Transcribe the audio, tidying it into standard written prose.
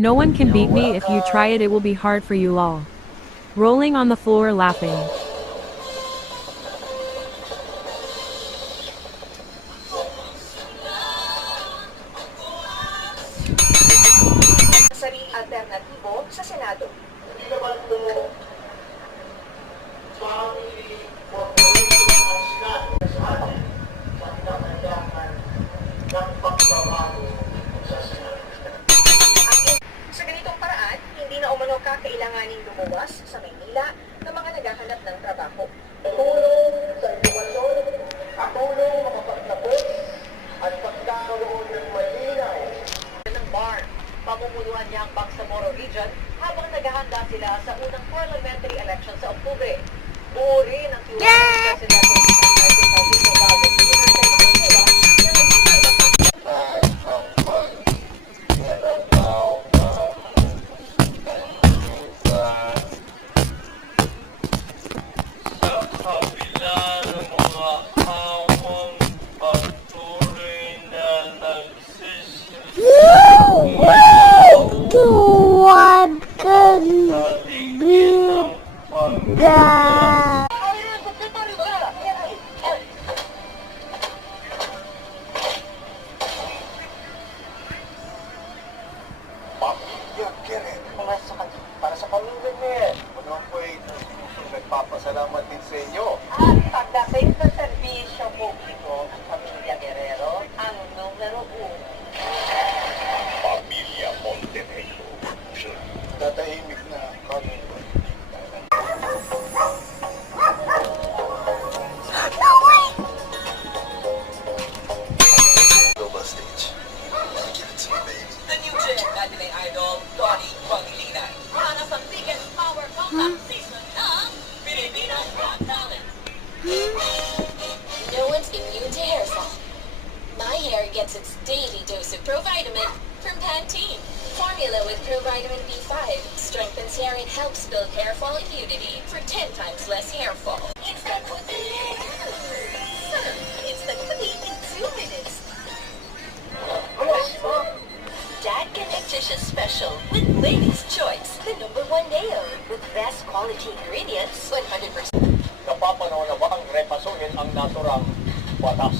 No one can beat me. If you try it, it will be hard for you, lol. Rolling on the floor laughing. Sariling alternatibo sa Senado. Sa ganitong paraan, hindi na umano kakailanganing lumuwas sa Maynila ng mga naghahanap ng trabaho. Tulong sa edukasyon, tulong makapagtapos, at pagkakaroon ng malinaw ng BAR. Pamumunuan niya ang Bangsamoro Region habang naghahanda sila sa unang parliamentary election sa Oktubre. Buo rin ang tiwala ng President Martin Paulino Galvez Jr. sa Pangasiwa na para sa pamilya niya. Ano po ay nagpapasalamat din sa inyo. at pagdating sa serbisyo publiko ng Pamilya Guerrero, ang numero 1. Pamilya Montenegro. Tatahimik na kami. Global stage. Give it to me, baby. The new gen natin ay idol, Donnie Pangilinan. Para sa biggest power comeback season ng Pilipinas Got Talent. No one's immune to hair fall. My hair gets its daily dose of Provitamin from Pantene. Formula with Provitamin B5 strengthens hair and helps build hair fall immunity for 10 times less hair fall. Instant Puti! Instant Puti in 2 minutes. Dad Connectitious Special with Lady's Choice. The #1 nail with best quality ingredients. 100%. Napapanahon na ba ang repasuhin ang naturang batas?